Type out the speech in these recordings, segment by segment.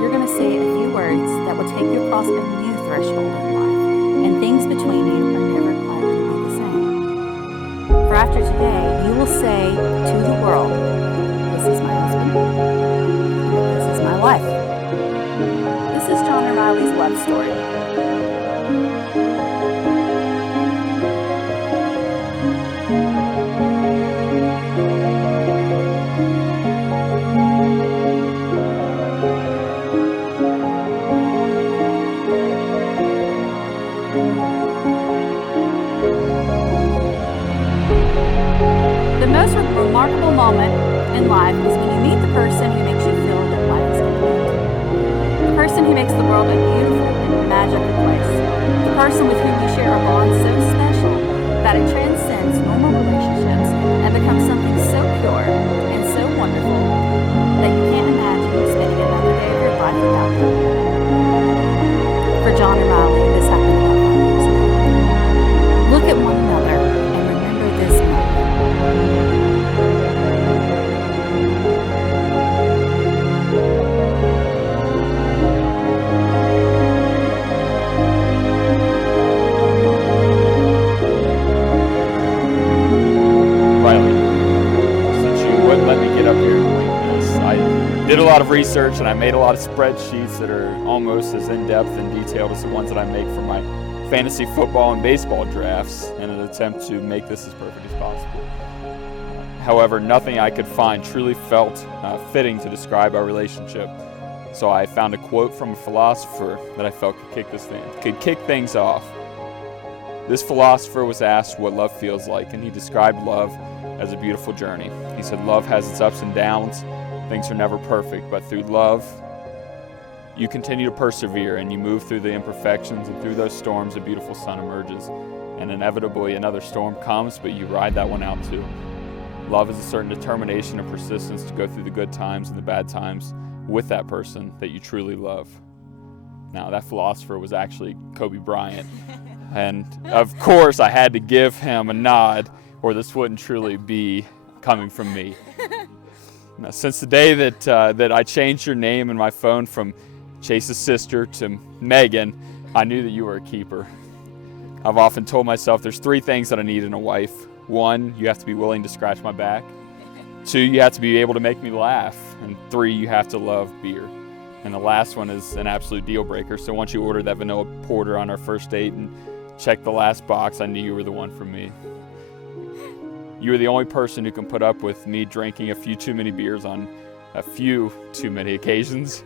you're going to say a few words that will take you across a new threshold in life, and things between you are never quite going to be the same. For after today, you will say to the world, "This is my husband, this is my wife." This is John and Riley's love story. The most remarkable moment in life is when you meet the person who makes you feel that life is complete. The person who makes the world a beautiful and magical place. The person with whom you share a bond so special that it transcends normal relationships and becomes something so pure and so wonderful that you can't imagine spending another day of your life without them. For John and Riley, this happened about 5 years ago. Look at one another and remember this moment. Riley, since you wouldn't let me get up here and link this, I did a lot of research and I made a lot of spreadsheets that are almost as in-depth and detailed as the ones that I make for my fantasy football and baseball drafts in an attempt to make this as perfect as possible. However, nothing I could find truly felt fitting to describe our relationship. So I found a quote from a philosopher that I felt could kick things off. This philosopher was asked what love feels like, and he described love as a beautiful journey. He said, "Love has its ups and downs. Things are never perfect, but through love, you continue to persevere and you move through the imperfections, and through those storms, a beautiful sun emerges. And inevitably another storm comes, but you ride that one out too. Love is a certain determination and persistence to go through the good times and the bad times with that person that you truly love." Now, that philosopher was actually Kobe Bryant. And of course, I had to give him a nod, or this wouldn't truly be coming from me. Now, since the day that I changed your name in my phone from Chase's sister to Megan, I knew that you were a keeper. I've often told myself there's 3 things that I need in a wife. 1, you have to be willing to scratch my back. 2, you have to be able to make me laugh. And 3, you have to love beer. And the last one is an absolute deal breaker. So once you ordered that vanilla porter on our first date and checked the last box, I knew you were the one for me. You are the only person who can put up with me drinking a few too many beers on a few too many occasions.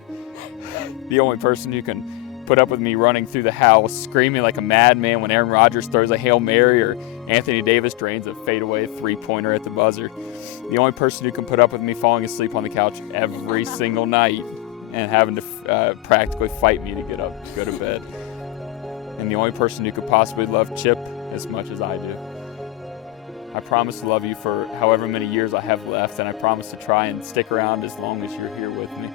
The only person who can put up with me running through the house, screaming like a madman when Aaron Rodgers throws a Hail Mary or Anthony Davis drains a fadeaway 3-pointer at the buzzer. The only person who can put up with me falling asleep on the couch every single night and having to practically fight me to get up, to go to bed. And the only person who could possibly love Chip as much as I do. I promise to love you for however many years I have left, and I promise to try and stick around as long as you're here with me.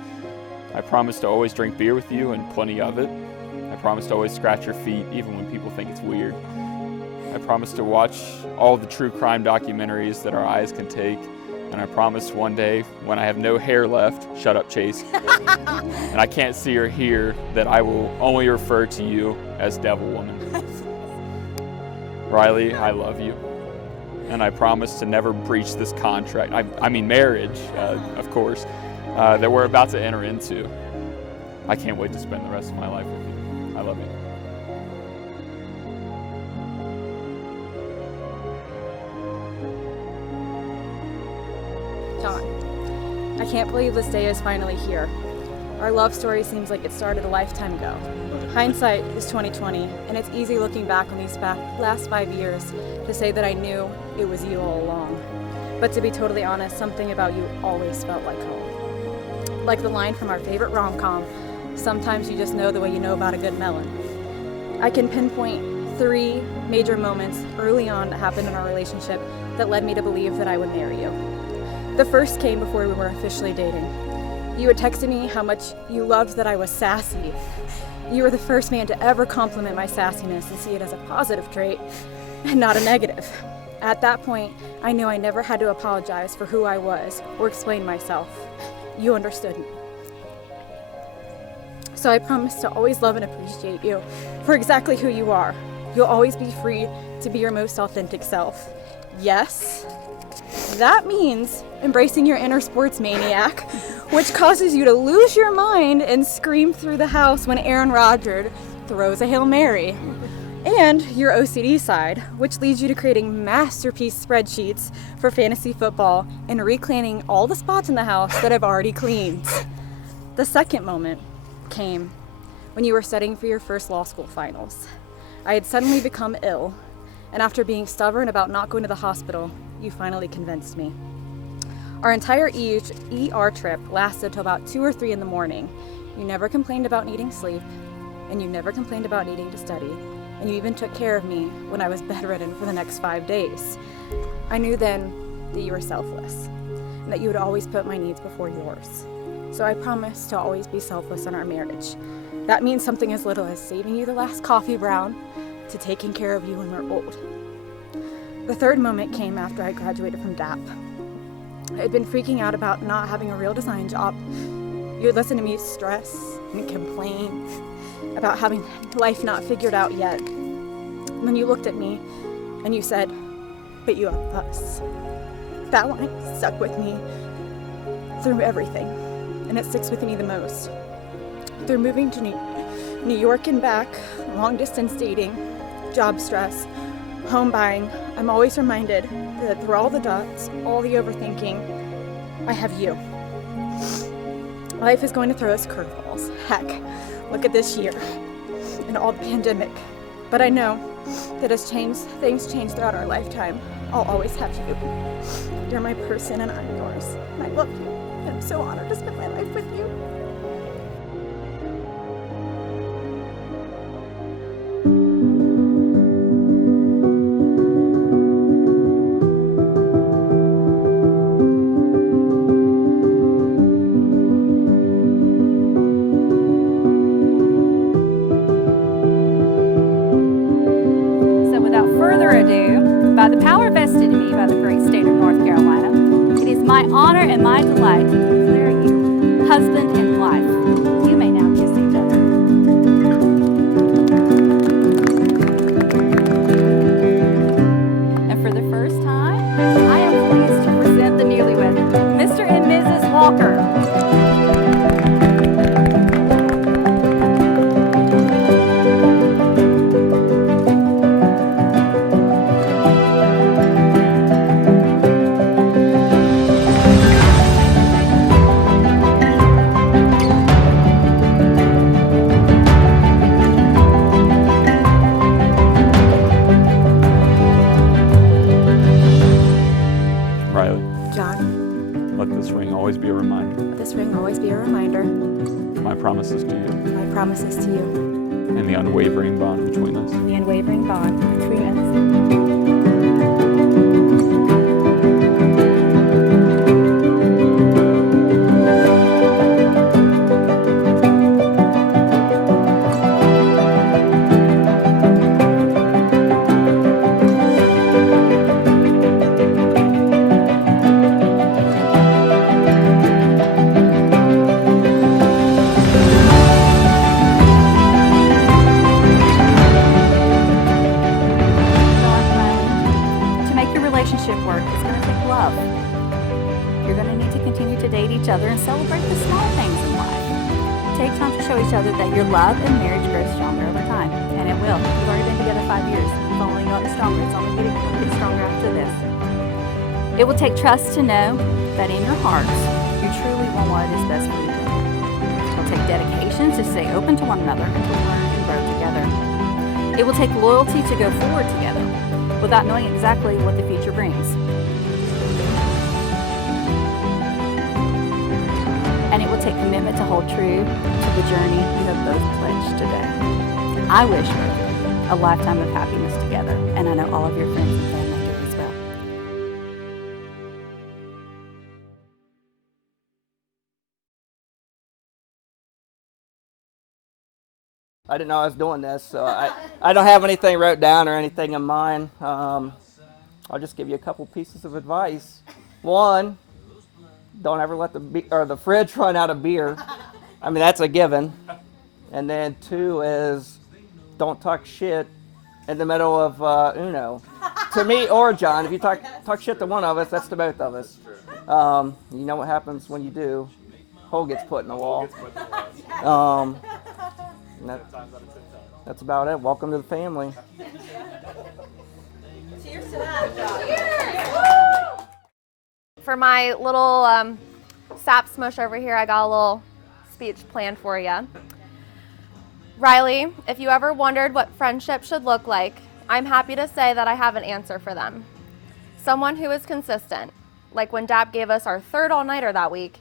I promise to always drink beer with you, and plenty of it. I promise to always scratch your feet, even when people think it's weird. I promise to watch all the true crime documentaries that our eyes can take. And I promise one day, when I have no hair left, shut up, Chase, and I can't see or hear, that I will only refer to you as Devil Woman. Riley, I love you. And I promise to never breach this contract, I mean marriage, of course, that we're about to enter into. I can't wait to spend the rest of my life with you. I love you. John, I can't believe this day is finally here. Our love story seems like it started a lifetime ago. Hindsight is 20/20, and it's easy looking back on these last 5 years to say that I knew it was you all along. But to be totally honest, something about you always felt like home. Like the line from our favorite rom-com, sometimes you just know the way you know about a good melon. I can pinpoint 3 major moments early on that happened in our relationship that led me to believe that I would marry you. The first came before we were officially dating. You had texted me how much you loved that I was sassy. You were the first man to ever compliment my sassiness and see it as a positive trait and not a negative. At that point, I knew I never had to apologize for who I was or explain myself. You understood me. So I promise to always love and appreciate you for exactly who you are. You'll always be free to be your most authentic self. Yes, that means embracing your inner sports maniac, which causes you to lose your mind and scream through the house when Aaron Rodgers throws a Hail Mary. And your OCD side, which leads you to creating masterpiece spreadsheets for fantasy football and recleaning all the spots in the house that I've already cleaned. The second moment came when you were studying for your first law school finals. I had suddenly become ill, and after being stubborn about not going to the hospital, you finally convinced me. Our entire ER trip lasted till about 2 or 3 in the morning. You never complained about needing sleep, and you never complained about needing to study, and you even took care of me when I was bedridden for the next 5 days. I knew then that you were selfless, and that you would always put my needs before yours. So I promised to always be selfless in our marriage. That means something as little as saving you the last coffee brown to taking care of you when we're old. The third moment came after I graduated from DAP. I had been freaking out about not having a real design job. You would listen to me stress and complain about having life not figured out yet. And then you looked at me and you said, "But you have us." That line stuck with me through everything, and it sticks with me the most. Through moving to New York and back, long distance dating, job stress, home buying, I'm always reminded that through all the dots, all the overthinking, I have you. Life is going to throw us curveballs. Heck, look at this year and all the pandemic. But I know that as things change throughout our lifetime, I'll always have you. You're my person and I'm yours. And I love you. And I'm so honored to spend my life with you. By the power vested in me by the great state of North Carolina, it is my honor and my delight to declare you husband and wife. You may now kiss each other. And for the first time, I am pleased to present the newlyweds, Mr. and Mrs. Walker. Always be a reminder. Let this ring always be a reminder. My promises to you. My promises to you. And the unwavering bond between us. The unwavering bond between us. Other and celebrate the small things in life. Take time to show each other that your love and marriage grows stronger over time, and it will. You've already been together 5 years. It's only gotten stronger. It's only getting stronger after this. It will take trust to know that in your hearts, you truly want what is best for each other. It will take dedication to stay open to one another and to learn and grow together. It will take loyalty to go forward together without knowing exactly what the future brings. And it will take commitment to hold true to the journey you have both pledged today. I wish you a lifetime of happiness together, and I know all of your friends and family do as well. I didn't know I was doing this, so I don't have anything wrote down or anything in mind. I'll just give you a couple pieces of advice. One, don't ever let the fridge run out of beer. I mean, that's a given. And then 2 is don't talk shit in the middle of Uno. To me or John, if you talk shit to one of us, that's to both of us. You know what happens when you do. Hole gets put in the wall. That's about it. Welcome to the family. Cheers to that. For my little sap smush over here, I got a little speech planned for you. Riley, if you ever wondered what friendship should look like, I'm happy to say that I have an answer for them. Someone who is consistent, like when Dab gave us our 3rd all-nighter that week,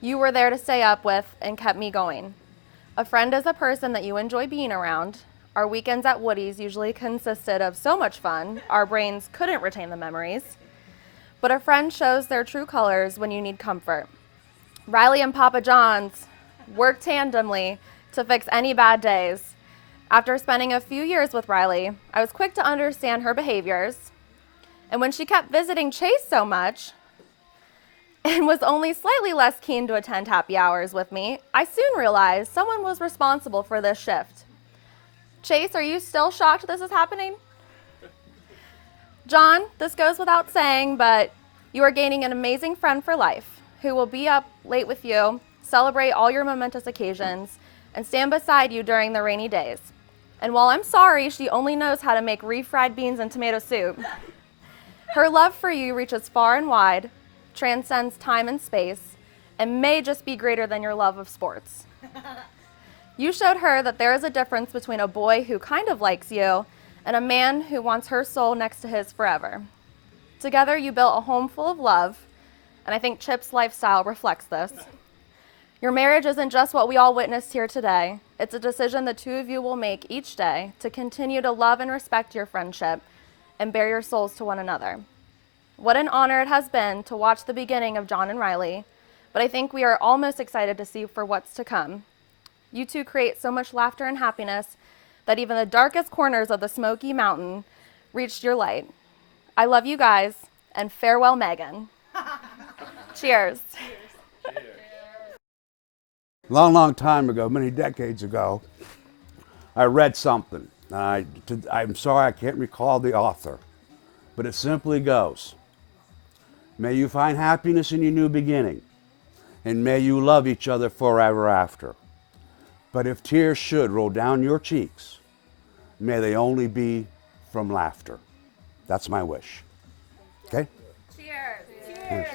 you were there to stay up with and kept me going. A friend is a person that you enjoy being around. Our weekends at Woody's usually consisted of so much fun, our brains couldn't retain the memories. But a friend shows their true colors when you need comfort. Riley and Papa John's work tandemly to fix any bad days. After spending a few years with Riley, I was quick to understand her behaviors. And when she kept visiting Chase so much and was only slightly less keen to attend happy hours with me, I soon realized someone was responsible for this shift. Chase, are you still shocked this is happening? John, this goes without saying, but you are gaining an amazing friend for life who will be up late with you, celebrate all your momentous occasions, and stand beside you during the rainy days. And while I'm sorry she only knows how to make refried beans and tomato soup, her love for you reaches far and wide, transcends time and space, and may just be greater than your love of sports. You showed her that there is a difference between a boy who kind of likes you and a man who wants her soul next to his forever. Together you built a home full of love, and I think Chip's lifestyle reflects this. Your marriage isn't just what we all witnessed here today. It's a decision the two of you will make each day to continue to love and respect your friendship and bear your souls to one another. What an honor it has been to watch the beginning of John and Riley, but I think we are almost excited to see for what's to come. You two create so much laughter and happiness that even the darkest corners of the Smoky Mountain reached your light. I love you guys, and farewell, Megan. Cheers. Long time ago, many decades ago, I read something. I'm sorry I can't recall the author, but it simply goes, may you find happiness in your new beginning, and may you love each other forever after. But if tears should roll down your cheeks, may they only be from laughter. That's my wish. Okay? Cheers. Cheers.